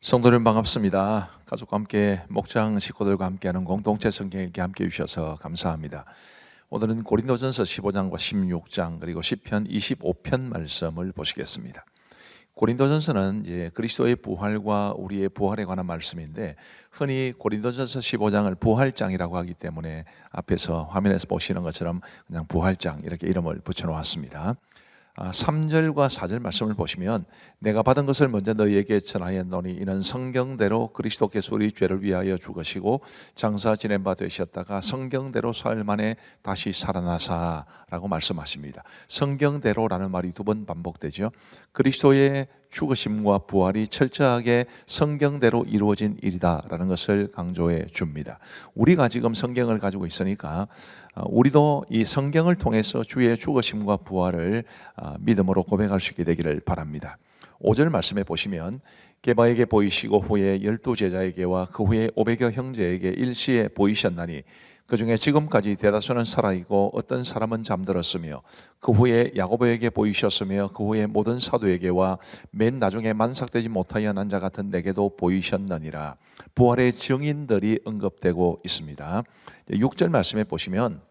성도님 반갑습니다. 가족과 함께 목장 식구들과 함께하는 공동체 성경 읽기 함께 해주셔서 감사합니다. 오늘은 고린도전서 15장과 16장 그리고 시편 25편 말씀을 보시겠습니다. 고린도전서는 그리스도의 부활과 우리의 부활에 관한 말씀인데 흔히 고린도전서 15장을 부활장이라고 하기 때문에 앞에서 화면에서 보시는 것처럼 그냥 부활장 이렇게 이름을 붙여놓았습니다. 3절과 4절 말씀을 보시면 내가 받은 것을 먼저 너희에게 전하였노니 이는 성경대로 그리스도께서 우리 죄를 위하여 죽으시고 장사 지낸 바 되셨다가 성경대로 사흘 만에 다시 살아나사 라고 말씀하십니다. 성경대로라는 말이 두 번 반복되죠. 그리스도의 죽으심과 부활이 철저하게 성경대로 이루어진 일이다라는 것을 강조해 줍니다. 우리가 지금 성경을 가지고 있으니까 우리도 이 성경을 통해서 주의 죽으심과 부활을 믿음으로 고백할 수 있게 되기를 바랍니다. 5절 말씀에 보시면 게바에게 보이시고 후에 12제자에게와 그 후에 500여 형제에게 일시에 보이셨나니 그 중에 지금까지 대다수는 살아있고 어떤 사람은 잠들었으며 그 후에 야고보에게 보이셨으며 그 후에 모든 사도에게와 맨 나중에 만삭되지 못하여 난 자 같은 내게도 보이셨느니라. 부활의 증인들이 언급되고 있습니다. 6절 말씀에 보시면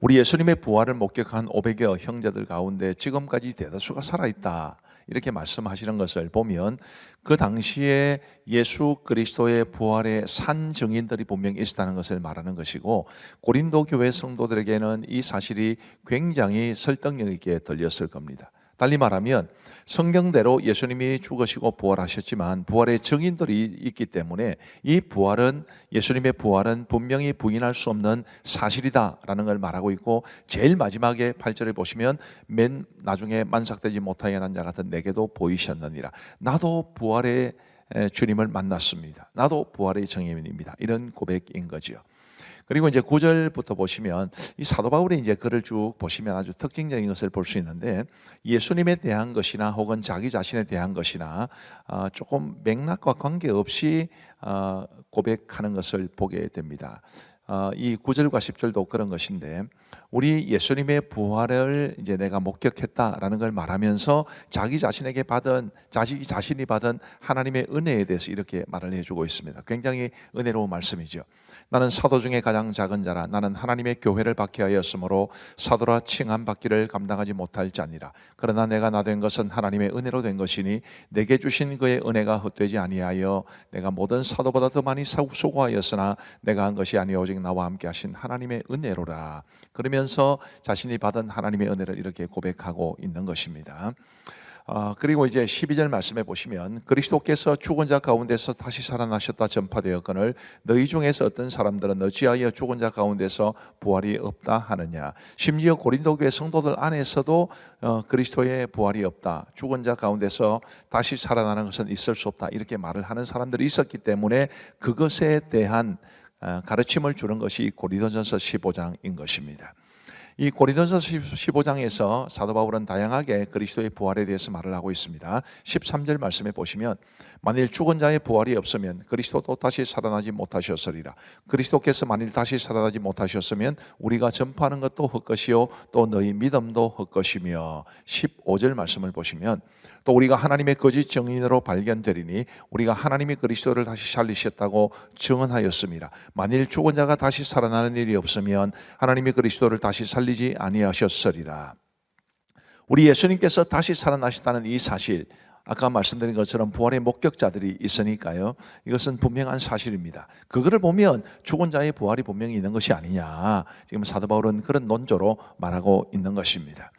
우리 예수님의 부활을 목격한 500여 형제들 가운데 지금까지 대다수가 살아있다 이렇게 말씀하시는 것을 보면 그 당시에 예수 그리스도의 부활의 산 증인들이 분명히 있었다는 것을 말하는 것이고 고린도 교회 성도들에게는 이 사실이 굉장히 설득력 있게 들렸을 겁니다. 달리 말하면 성경대로 예수님이 죽으시고 부활하셨지만 부활의 증인들이 있기 때문에 이 부활은 예수님의 부활은 분명히 부인할 수 없는 사실이다라는 걸 말하고 있고 제일 마지막에 8절을 보시면 맨 나중에 만삭되지 못하여 난 자 같은 내게도 보이셨느니라. 나도 부활의 주님을 만났습니다. 나도 부활의 증인입니다. 이런 고백인 거죠. 그리고 이제 9절부터 보시면 이 사도 바울의 이제 글을 쭉 보시면 아주 특징적인 것을 볼 수 있는데 예수님에 대한 것이나 혹은 자기 자신에 대한 것이나 조금 맥락과 관계없이 고백하는 것을 보게 됩니다. 이 9절과 10절도 그런 것인데 우리 예수님의 부활을 이제 내가 목격했다라는 걸 말하면서 자기 자신이 받은 하나님의 은혜에 대해서 이렇게 말을 해주고 있습니다. 굉장히 은혜로운 말씀이죠. 나는 사도 중에 가장 작은 자라. 나는 하나님의 교회를 박해하였으므로 사도라 칭함 받기를 감당하지 못할 자니라. 그러나 내가 나 된 것은 하나님의 은혜로 된 것이니 내게 주신 그의 은혜가 헛되지 아니하여 내가 모든 사도보다 더 많이 수고하였으나 내가 한 것이 아니오 오직 나와 함께 하신 하나님의 은혜로라. 그러면서 자신이 받은 하나님의 은혜를 이렇게 고백하고 있는 것입니다. 그리고 이제 12절 말씀에 보시면 그리스도께서 죽은 자 가운데서 다시 살아나셨다 전파되었거늘 너희 중에서 어떤 사람들은 어찌하여 죽은 자 가운데서 부활이 없다 하느냐. 심지어 고린도 교회 성도들 안에서도 그리스도의 부활이 없다, 죽은 자 가운데서 다시 살아나는 것은 있을 수 없다 이렇게 말을 하는 사람들이 있었기 때문에 그것에 대한 가르침을 주는 것이 고린도전서 15장인 것입니다. 이 고린도전서 15장에서 사도 바울은 다양하게 그리스도의 부활에 대해서 말을 하고 있습니다. 13절 말씀에 보시면 만일 죽은 자의 부활이 없으면 그리스도도 다시 살아나지 못하셨으리라. 그리스도께서 만일 다시 살아나지 못하셨으면 우리가 전파하는 것도 헛것이요 또 너희 믿음도 헛것이며 15절 말씀을 보시면 또 우리가 하나님의 거짓 증인으로 발견되리니 우리가 하나님이 그리스도를 다시 살리셨다고 증언하였습니다. 만일 죽은 자가 다시 살아나는 일이 없으면 하나님이 그리스도를 다시 살리지 아니하셨으리라. 우리 예수님께서 다시 살아나셨다는 이 사실, 아까 말씀드린 것처럼 부활의 목격자들이 있으니까요. 이것은 분명한 사실입니다. 그거를 보면 죽은 자의 부활이 분명히 있는 것이 아니냐. 지금 사도 바울은 그런 논조로 말하고 있는 것입니다.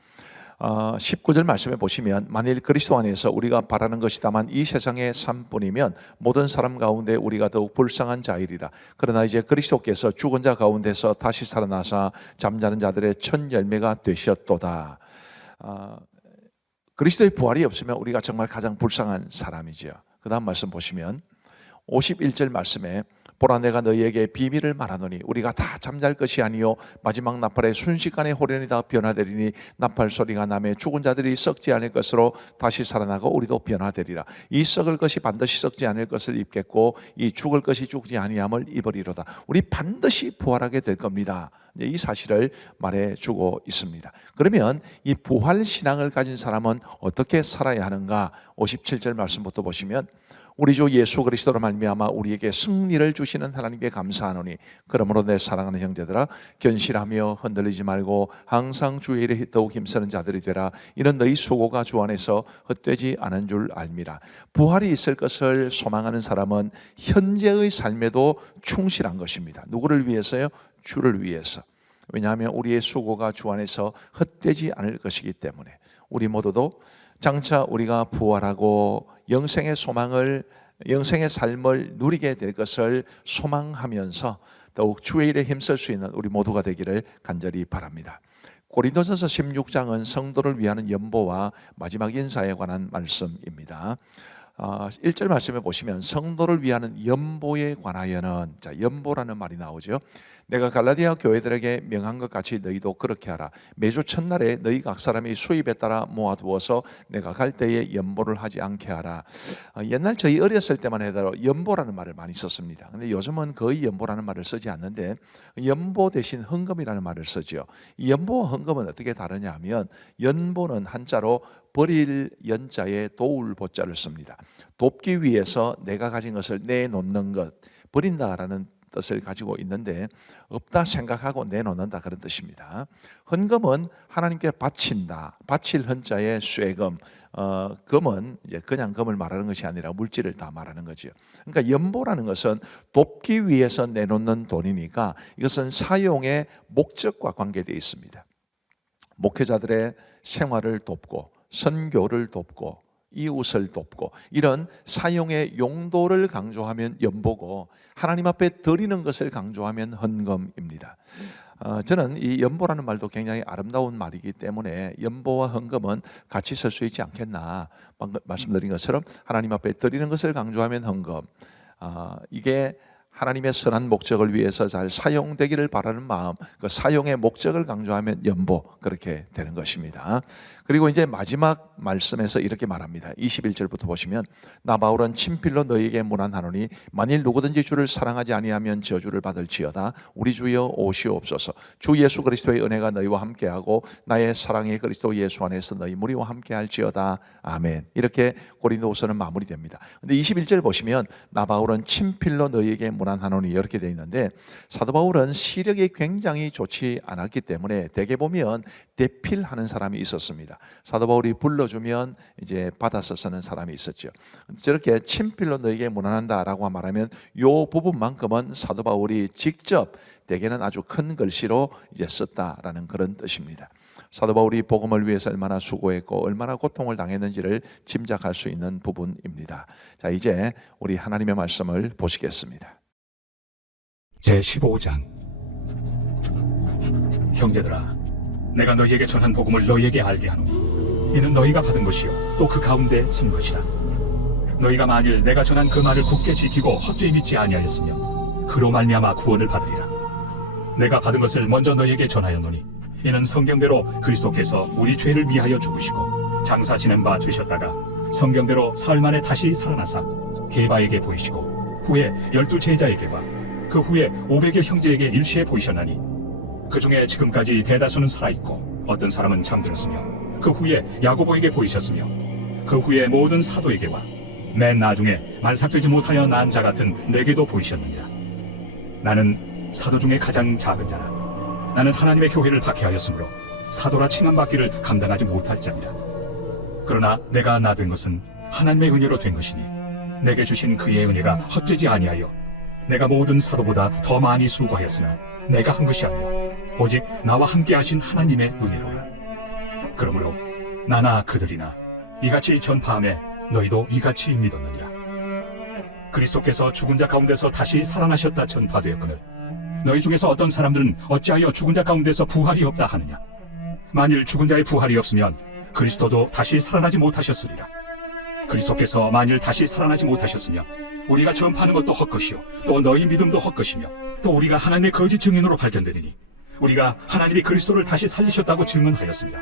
19절 말씀에 보시면 만일 그리스도 안에서 우리가 바라는 것이 다만 이 세상의 삶뿐이면 모든 사람 가운데 우리가 더욱 불쌍한 자이리라. 그러나 이제 그리스도께서 죽은 자 가운데서 다시 살아나사 잠자는 자들의 첫 열매가 되셨도다. 그리스도의 부활이 없으면 우리가 정말 가장 불쌍한 사람이죠. 그 다음 말씀 보시면 51절 말씀에 보라 내가 너희에게 비밀을 말하노니 우리가 다 잠잘 것이 아니요 마지막 나팔에 순식간에 호련이 다 변화되리니 나팔 소리가 나매 죽은 자들이 썩지 않을 것으로 다시 살아나고 우리도 변화되리라. 이 썩을 것이 반드시 썩지 않을 것을 입겠고 이 죽을 것이 죽지 아니함을 입으리로다. 우리 반드시 부활하게 될 겁니다. 이 사실을 말해주고 있습니다. 그러면 이 부활 신앙을 가진 사람은 어떻게 살아야 하는가? 57절 말씀부터 보시면 우리 주 예수 그리스도로 말미암아 우리에게 승리를 주시는 하나님께 감사하노니 그러므로 내 사랑하는 형제들아 견실하며 흔들리지 말고 항상 주의 일에 더욱 힘쓰는 자들이 되라. 이는 너희 수고가 주 안에서 헛되지 않은 줄 알미라. 부활이 있을 것을 소망하는 사람은 현재의 삶에도 충실한 것입니다. 누구를 위해서요? 주를 위해서. 왜냐하면 우리의 수고가 주 안에서 헛되지 않을 것이기 때문에 우리 모두도 장차 우리가 부활하고 영생의 소망을, 영생의 삶을 누리게 될 것을 소망하면서 더욱 주의 일에 힘쓸 수 있는 우리 모두가 되기를 간절히 바랍니다. 고린도전서 16장은 성도를 위하는 연보와 마지막 인사에 관한 말씀입니다. 1절 말씀에 보시면 성도를 위하는 연보에 관하여는, 자, 연보라는 말이 나오죠. 내가 갈라디아 교회들에게 명한 것 같이 너희도 그렇게 하라. 매주 첫날에 너희 각 사람이 수입에 따라 모아두어서 내가 갈 때에 연보를 하지 않게 하라. 옛날 저희 어렸을 때만 해도 연보라는 말을 많이 썼습니다. 근데 요즘은 거의 연보라는 말을 쓰지 않는데 연보 대신 헌금이라는 말을 쓰죠. 이 연보와 헌금은 어떻게 다르냐 하면 연보는 한자로 버릴 연자에 도울 보자를 씁니다. 돕기 위해서 내가 가진 것을 내놓는 것, 버린다라는 뜻을 가지고 있는데 없다 생각하고 내놓는다 그런 뜻입니다. 헌금은 하나님께 바친다. 바칠 헌자의 쇠금, 금은 이제 그냥 금을 말하는 것이 아니라 물질을 다 말하는 거죠. 그러니까 연보라는 것은 돕기 위해서 내놓는 돈이니까 이것은 사용의 목적과 관계되어 있습니다. 목회자들의 생활을 돕고 선교를 돕고 이웃을 돕고 이런 사용의 용도를 강조하면 연보고 하나님 앞에 드리는 것을 강조하면 헌금입니다. 저는 이 연보라는 말도 굉장히 아름다운 말이기 때문에 연보와 헌금은 같이 쓸 수 있지 않겠나. 방금 말씀드린 것처럼 하나님 앞에 드리는 것을 강조하면 헌금, 이게 하나님의 선한 목적을 위해서 잘 사용되기를 바라는 마음, 그 사용의 목적을 강조하면 연보, 그렇게 되는 것입니다. 그리고 이제 마지막 말씀에서 이렇게 말합니다. 21절부터 보시면 나 바울은 친필로 너희에게 문안하노니 만일 누구든지 주를 사랑하지 아니하면 저주를 받을지어다. 우리 주여 오시옵소서. 주 예수 그리스도의 은혜가 너희와 함께하고 나의 사랑이 그리스도 예수 안에서 너희 무리와 함께할지어다. 아멘. 이렇게 고린도후서는 마무리됩니다. 근데 21절 보시면 나 바울은 친필로 너희에게 문안하노니 이렇게 되어 있는데 사도 바울은 시력이 굉장히 좋지 않았기 때문에 대개 보면 대필하는 사람이 있었습니다. 사도 바울이 불러주면 이제 받아서 쓰는 사람이 있었죠. 저렇게 친필로 너에게 문안한다라고 말하면 이 부분만큼은 사도 바울이 직접 대개는 아주 큰 글씨로 이제 썼다라는 그런 뜻입니다. 사도 바울이 복음을 위해서 얼마나 수고했고 얼마나 고통을 당했는지를 짐작할 수 있는 부분입니다. 자, 이제 우리 하나님의 말씀을 보시겠습니다. 제15장. 형제들아, 내가 너희에게 전한 복음을 너희에게 알게 하노니 이는 너희가 받은 것이요 또 그 가운데 쓴 것이다. 너희가 만일 내가 전한 그 말을 굳게 지키고 헛되이 믿지 아니하였으면 그로 말미암아 구원을 받으리라. 내가 받은 것을 먼저 너희에게 전하였노니 이는 성경대로 그리스도께서 우리 죄를 위하여 죽으시고 장사 지낸 바 되셨다가 성경대로 사흘 만에 다시 살아나사 게바에게 보이시고 후에 12제자에게와 그 후에 500여 형제에게 일시에 보이셨나니 그 중에 지금까지 대다수는 살아있고 어떤 사람은 잠들었으며 그 후에 야고보에게 보이셨으며 그 후에 모든 사도에게와 맨 나중에 만삭되지 못하여 난 자 같은 내게도 보이셨느니라. 나는 사도 중에 가장 작은 자라. 나는 하나님의 교회를 박해하였으므로 사도라 칭함받기를 감당하지 못할 자니라. 그러나 내가 나 된 것은 하나님의 은혜로 된 것이니 내게 주신 그의 은혜가 헛되지 아니하여 내가 모든 사도보다 더 많이 수고하였으나 내가 한 것이 아니요 오직 나와 함께 하신 하나님의 은혜로라. 그러므로 나나 그들이나 이같이 전파함에 너희도 이같이 믿었느니라. 그리스도께서 죽은 자 가운데서 다시 살아나셨다 전파되었거늘 너희 중에서 어떤 사람들은 어찌하여 죽은 자 가운데서 부활이 없다 하느냐. 만일 죽은 자의 부활이 없으면 그리스도도 다시 살아나지 못하셨으리라. 그리스도께서 만일 다시 살아나지 못하셨으면 우리가 전파하는 것도 헛것이요 또 너희 믿음도 헛것이며 또 우리가 하나님의 거짓 증인으로 발견되리니 우리가 하나님이 그리스도를 다시 살리셨다고 증언하였습니다.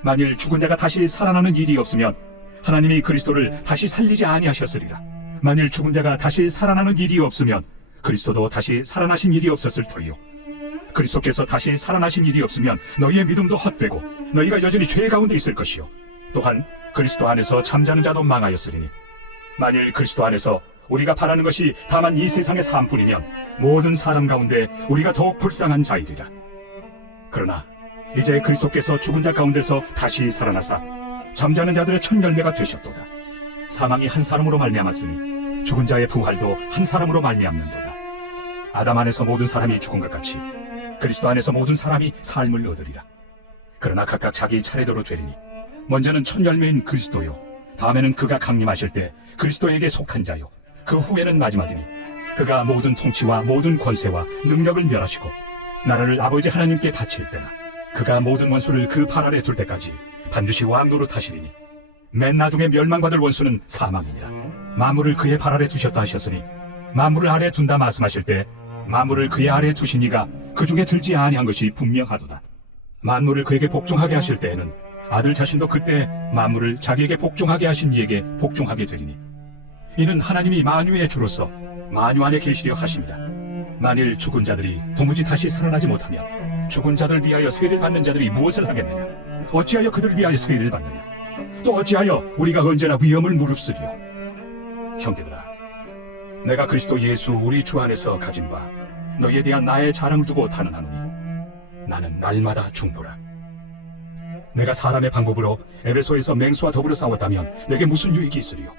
만일 죽은 자가 다시 살아나는 일이 없으면 하나님이 그리스도를 다시 살리지 아니하셨으리라. 만일 죽은 자가 다시 살아나는 일이 없으면 그리스도도 다시 살아나신 일이 없었을 터이요 그리스도께서 다시 살아나신 일이 없으면 너희의 믿음도 헛되고 너희가 여전히 죄 가운데 있을 것이요 또한 그리스도 안에서 잠자는 자도 망하였으리니 만일 그리스도 안에서 우리가 바라는 것이 다만 이 세상의 삶뿐이면 모든 사람 가운데 우리가 더욱 불쌍한 자이리라. 그러나 이제 그리스도께서 죽은 자 가운데서 다시 살아나사 잠자는 자들의 첫 열매가 되셨도다. 사망이 한 사람으로 말미암았으니 죽은 자의 부활도 한 사람으로 말미암는도다. 아담 안에서 모든 사람이 죽은 것 같이 그리스도 안에서 모든 사람이 삶을 얻으리라. 그러나 각각 자기 차례대로 되리니 먼저는 첫 열매인 그리스도요, 다음에는 그가 강림하실 때 그리스도에게 속한 자요, 그 후에는 마지막이니 그가 모든 통치와 모든 권세와 능력을 멸하시고 나라를 아버지 하나님께 바칠 때나 그가 모든 원수를 그 발 아래 둘 때까지 반드시 왕노릇 하시리니 맨 나중에 멸망받을 원수는 사망이니라. 만물을 그의 발 아래 두셨다 하셨으니 만물을 아래 둔다 말씀하실 때 만물을 그의 아래 두신 이가 그 중에 들지 아니한 것이 분명하도다. 만물을 그에게 복종하게 하실 때에는 아들 자신도 그때 만물을 자기에게 복종하게 하신 이에게 복종하게 되리니 이는 하나님이 만유의 주로서 만유 안에 계시려 하십니다. 만일 죽은 자들이 도무지 다시 살아나지 못하면 죽은 자들 위하여 세례를 받는 자들이 무엇을 하겠느냐? 어찌하여 그들 위하여 세례를 받느냐? 또 어찌하여 우리가 언제나 위험을 무릅쓰리요? 형제들아, 내가 그리스도 예수 우리 주 안에서 가진 바 너희에 대한 나의 자랑을 두고 단언하노니 나는 날마다 죽노라. 내가 사람의 방법으로 에베소에서 맹수와 더불어 싸웠다면 내게 무슨 유익이 있으리요?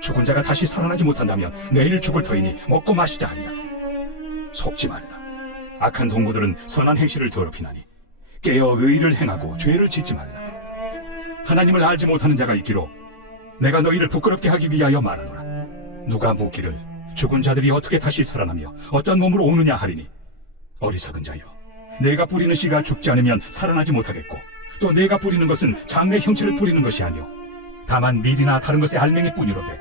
죽은 자가 다시 살아나지 못한다면 내일 죽을 터이니 먹고 마시자 하리라. 속지 말라. 악한 동무들은 선한 행실을 더럽히나니 깨어 의를 행하고 죄를 짓지 말라. 하나님을 알지 못하는 자가 있기로 내가 너희를 부끄럽게 하기 위하여 말하노라. 누가 묻기를 죽은 자들이 어떻게 다시 살아나며 어떤 몸으로 오느냐 하리니 어리석은 자여, 내가 뿌리는 씨가 죽지 않으면 살아나지 못하겠고 또 내가 뿌리는 것은 장래 형체를 뿌리는 것이 아니오 다만 밀이나 다른 것의 알맹이 뿐이로되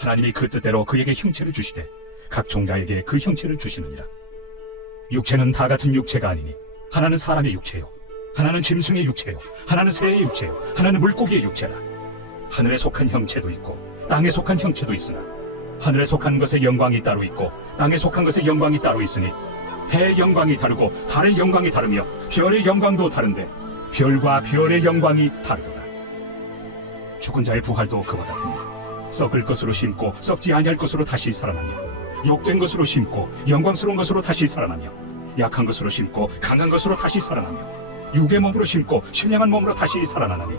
하나님이 그 뜻대로 그에게 형체를 주시되 각 종자에게 그 형체를 주시느니라. 육체는 다 같은 육체가 아니니 하나는 사람의 육체요, 하나는 짐승의 육체요, 하나는 새의 육체요, 하나는 물고기의 육체라. 하늘에 속한 형체도 있고 땅에 속한 형체도 있으나 하늘에 속한 것의 영광이 따로 있고 땅에 속한 것의 영광이 따로 있으니 해의 영광이 다르고 달의 영광이 다르며 별의 영광도 다른데 별과 별의 영광이 다르도다. 죽은 자의 부활도 그와 같으니 썩을 것으로 심고 썩지 아니할 것으로 다시 살아나며 욕된 것으로 심고 영광스러운 것으로 다시 살아나며 약한 것으로 심고 강한 것으로 다시 살아나며 육의 몸으로 심고 신령한 몸으로 다시 살아나나니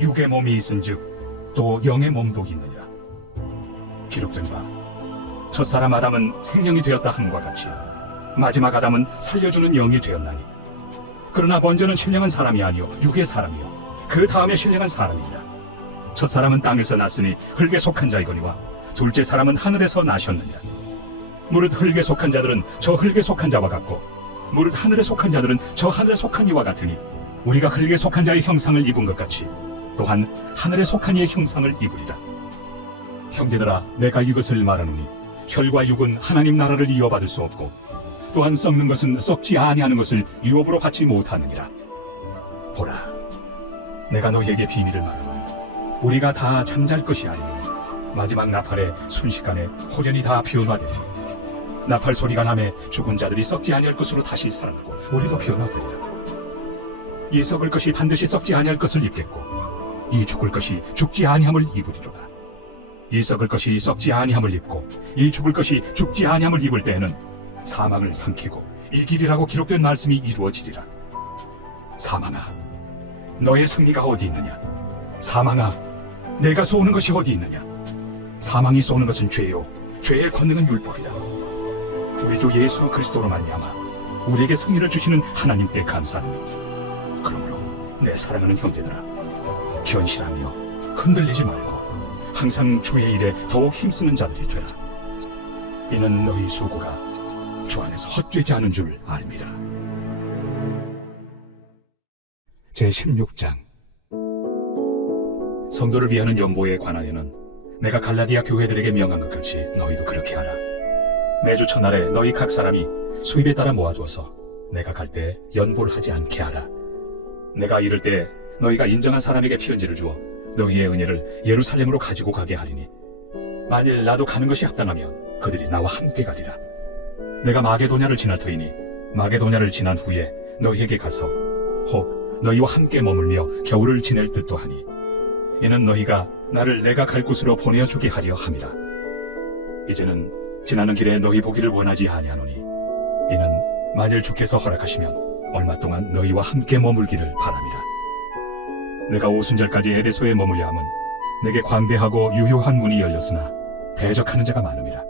육의 몸이 있은즉 또 영의 몸도 있느니라. 기록된 바 첫사람 아담은 생명이 되었다 함과 같이 마지막 아담은 살려주는 영이 되었나니 그러나 먼저는 신령한 사람이 아니요 육의 사람이요 그 다음에 신령한 사람이니라. 첫사람은 땅에서 났으니 흙에 속한 자이거니와 둘째 사람은 하늘에서 나셨느니라. 무릇 흙에 속한 자들은 저 흙에 속한 자와 같고 무릇 하늘에 속한 자들은 저 하늘에 속한 이와 같으니 우리가 흙에 속한 자의 형상을 입은 것 같이 또한 하늘에 속한 이의 형상을 입으리라. 형제들아, 내가 이것을 말하노니 혈과 육은 하나님 나라를 이어받을 수 없고 또한 썩는 것은 썩지 아니하는 것을 유업으로 받지 못하느니라. 보라, 내가 너희에게 비밀을 말하노니 우리가 다 잠잘 것이 아니요 마지막 나팔에 순식간에 호련히 다 변화되리니 나팔 소리가 나매 죽은 자들이 썩지 아니할 것으로 다시 살아나고 우리도 변화되리라. 이 썩을 것이 반드시 썩지 아니할 것을 입겠고 이 죽을 것이 죽지 아니함을 입으리로다. 이 썩을 것이 썩지 아니함을 입고 이 죽을 것이 죽지 아니함을 입을 때에는 사망을 삼키고 이기리라고 기록된 말씀이 이루어지리라. 사망아, 너의 승리가 어디 있느냐? 사망아, 내가 쏘는 것이 어디 있느냐? 사망이 쏘는 것은 죄요, 죄의 권능은 율법이다. 우리 주 예수 그리스도로 말미암아 우리에게 승리를 주시는 하나님께 감사하노니 그러므로 내 사랑하는 형제들아, 견실하며 흔들리지 말고 항상 주의 일에 더욱 힘쓰는 자들이 되라. 이는 너희 수고가 주 안에서 헛되지 않은 줄 알미라. 제16장. 성도를 위하는 연보에 관하여는 내가 갈라디아 교회들에게 명한 것 같이 너희도 그렇게 하라. 매주 첫날에 너희 각 사람이 수입에 따라 모아두어서 내가 갈 때 연보를 하지 않게 하라. 내가 이를 때 너희가 인정한 사람에게 편지를 주어 너희의 은혜를 예루살렘으로 가지고 가게 하리니 만일 나도 가는 것이 합당하면 그들이 나와 함께 가리라. 내가 마게도냐를 지날 터이니 마게도냐를 지난 후에 너희에게 가서 혹 너희와 함께 머물며 겨울을 지낼 듯도 하니 이는 너희가 나를 내가 갈 곳으로 보내어주게 하려 함이라. 이제는 지나는 길에 너희 보기를 원하지 아니하노니 이는 만일 주께서 허락하시면 얼마 동안 너희와 함께 머물기를 바람이라. 내가 오순절까지 에베소에 머물려 함은 내게 관대하고 유효한 문이 열렸으나 대적하는 자가 많음이라.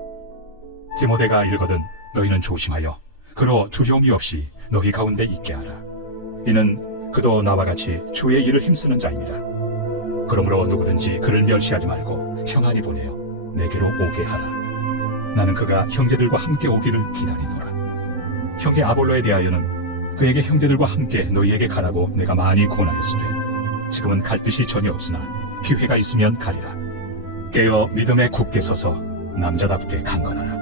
디모데가 이르거든 너희는 조심하여 그로 두려움이 없이 너희 가운데 있게 하라. 이는 그도 나와 같이 주의 일을 힘쓰는 자입니다. 그러므로 누구든지 그를 멸시하지 말고 평안히 보내어 내게로 오게 하라. 나는 그가 형제들과 함께 오기를 기다리노라. 형제 아볼로에 대하여는 그에게 형제들과 함께 너희에게 가라고 내가 많이 권하였으되 지금은 갈 뜻이 전혀 없으나 기회가 있으면 가리라. 깨어 믿음에 굳게 서서 남자답게 강건하라.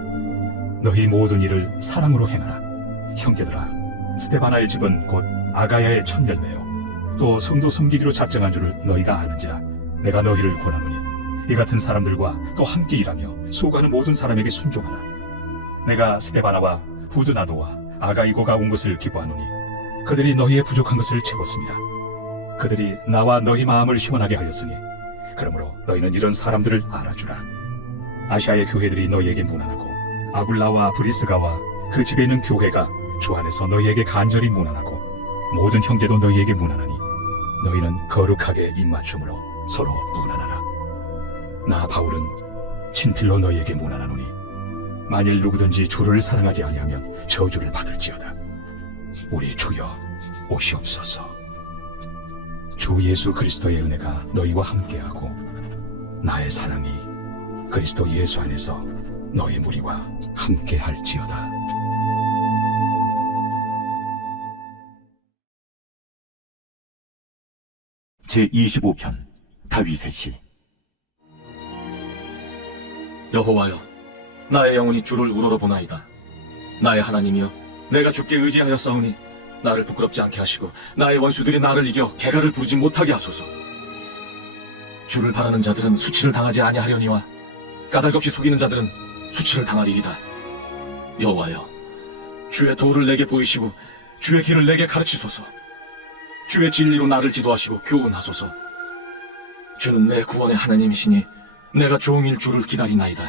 너희 모든 일을 사랑으로 행하라. 형제들아, 스데바나의 집은 곧 아가야의 첫 열매요 또 성도 섬기기로 작정한 줄을 너희가 아는지라. 내가 너희를 권하노니 이 같은 사람들과 또 함께 일하며 소가는 모든 사람에게 순종하라. 내가 스데바나와 부드나도와 아가이고가 온 것을 기뻐하노니 그들이 너희의 부족한 것을 채웠습니다. 그들이 나와 너희 마음을 시원하게 하였으니 그러므로 너희는 이런 사람들을 알아주라. 아시아의 교회들이 너희에게 문안하고 아굴라와 브리스가와 그 집에 있는 교회가 주 안에서 너희에게 간절히 문안하고 모든 형제도 너희에게 문안하니 너희는 거룩하게 입맞춤으로 서로 문안하라. 나 바울은 친필로 너희에게 문안하노니 만일 누구든지 주를 사랑하지 아니하면 저주를 받을지어다. 우리 주여 오시옵소서. 주 예수 그리스도의 은혜가 너희와 함께하고 나의 사랑이 그리스도 예수 안에서 너희 무리와 함께할지어다. 제25편 다윗의 시. 여호와여, 나의 영혼이 주를 우러러보나이다. 나의 하나님이여, 내가 주께 의지하였사오니 나를 부끄럽지 않게 하시고 나의 원수들이 나를 이겨 개가를 부르지 못하게 하소서. 주를 바라는 자들은 수치를 당하지 아니하려니와 까닭없이 속이는 자들은 수치를 당하리이다. 여호와여, 주의 도를 내게 보이시고 주의 길을 내게 가르치소서. 주의 진리로 나를 지도하시고 교훈하소서. 주는 내 구원의 하나님이시니 내가 종일 주를 기다리나이다.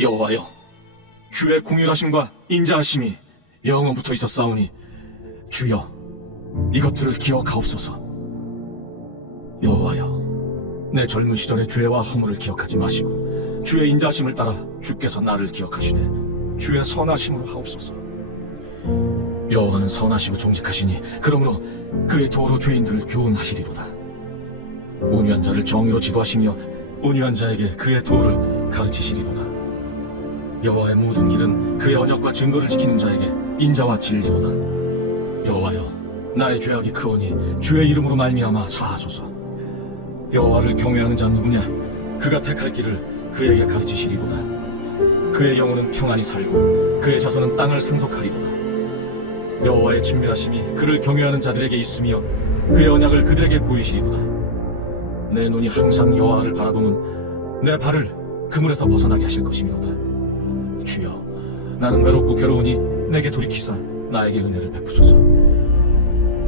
여호와여, 주의 궁휼하심과 인자하심이 영원부터 있었사오니 주여 이것들을 기억하옵소서. 여호와여, 내 젊은 시절의 죄와 허물을 기억하지 마시고 주의 인자하심을 따라 주께서 나를 기억하시되 주의 선하심으로 하옵소서. 여호와는 선하시고 정직하시니 그러므로 그의 도로 죄인들을 교훈하시리로다. 온유한 자를 정의로 지도하시며 온유한 자에게 그의 도를 가르치시리로다. 여호와의 모든 길은 그의 언약과 증거를 지키는 자에게 인자와 진리로다. 여호와여, 나의 죄악이 크오니 주의 이름으로 말미암아 사하소서. 여호와를 경외하는 자 누구냐? 그가 택할 길을 그에게 가르치시리로다. 그의 영혼은 평안히 살고 그의 자손은 땅을 상속하리로다. 여호와의 친밀하심이 그를 경외하는 자들에게 있으며 그의 언약을 그들에게 보이시리로다. 내 눈이 항상 여호와를 바라보면 내 발을 그물에서 벗어나게 하실 것이미로다. 주여, 나는 외롭고 괴로우니 내게 돌이키사 나에게 은혜를 베푸소서.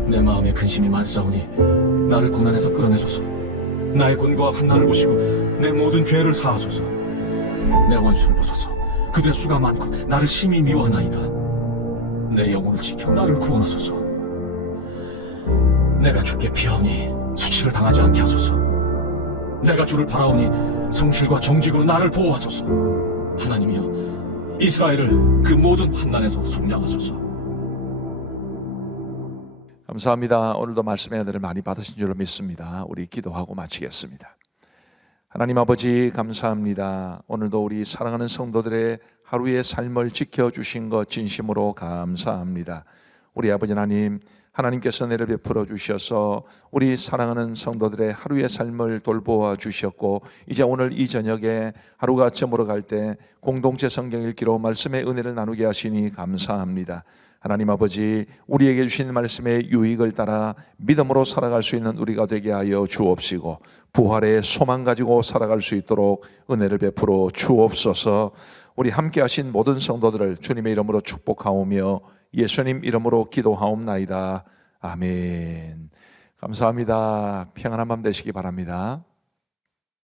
내 마음에 근심이 많사오니 나를 고난에서 끌어내소서. 나의 곤고와 환난을 보시고 내 모든 죄를 사하소서. 내 원수를 보소서. 그들의 수가 많고 나를 심히 미워하나이다. 내 영혼을 지켜 나를 구원하소서. 내가 주께 피하오니 수치를 당하지 않게 하소서. 내가 주를 바라오니 성실과 정직으로 나를 보호하소서. 하나님이여, 이스라엘을 그 모든 환난에서 속량하소서. 감사합니다. 오늘도 말씀의 은혜를 많이 받으신 줄로 믿습니다. 우리 기도하고 마치겠습니다. 하나님 아버지, 감사합니다. 오늘도 우리 사랑하는 성도들의 하루의 삶을 지켜주신 것 진심으로 감사합니다. 우리 아버지 하나님, 하나님께서 은혜를 베풀어 주셔서 우리 사랑하는 성도들의 하루의 삶을 돌보아 주셨고, 이제 오늘 이 저녁에 하루가 저물어갈 때 공동체 성경 읽기로 말씀의 은혜를 나누게 하시니 감사합니다. 하나님 아버지, 우리에게 주신 말씀의 유익을 따라 믿음으로 살아갈 수 있는 우리가 되게 하여 주옵시고, 부활의 소망 가지고 살아갈 수 있도록 은혜를 베풀어 주옵소서. 우리 함께 하신 모든 성도들을 주님의 이름으로 축복하오며 예수님 이름으로 기도하옵나이다. 아멘. 감사합니다. 평안한 밤 되시기 바랍니다.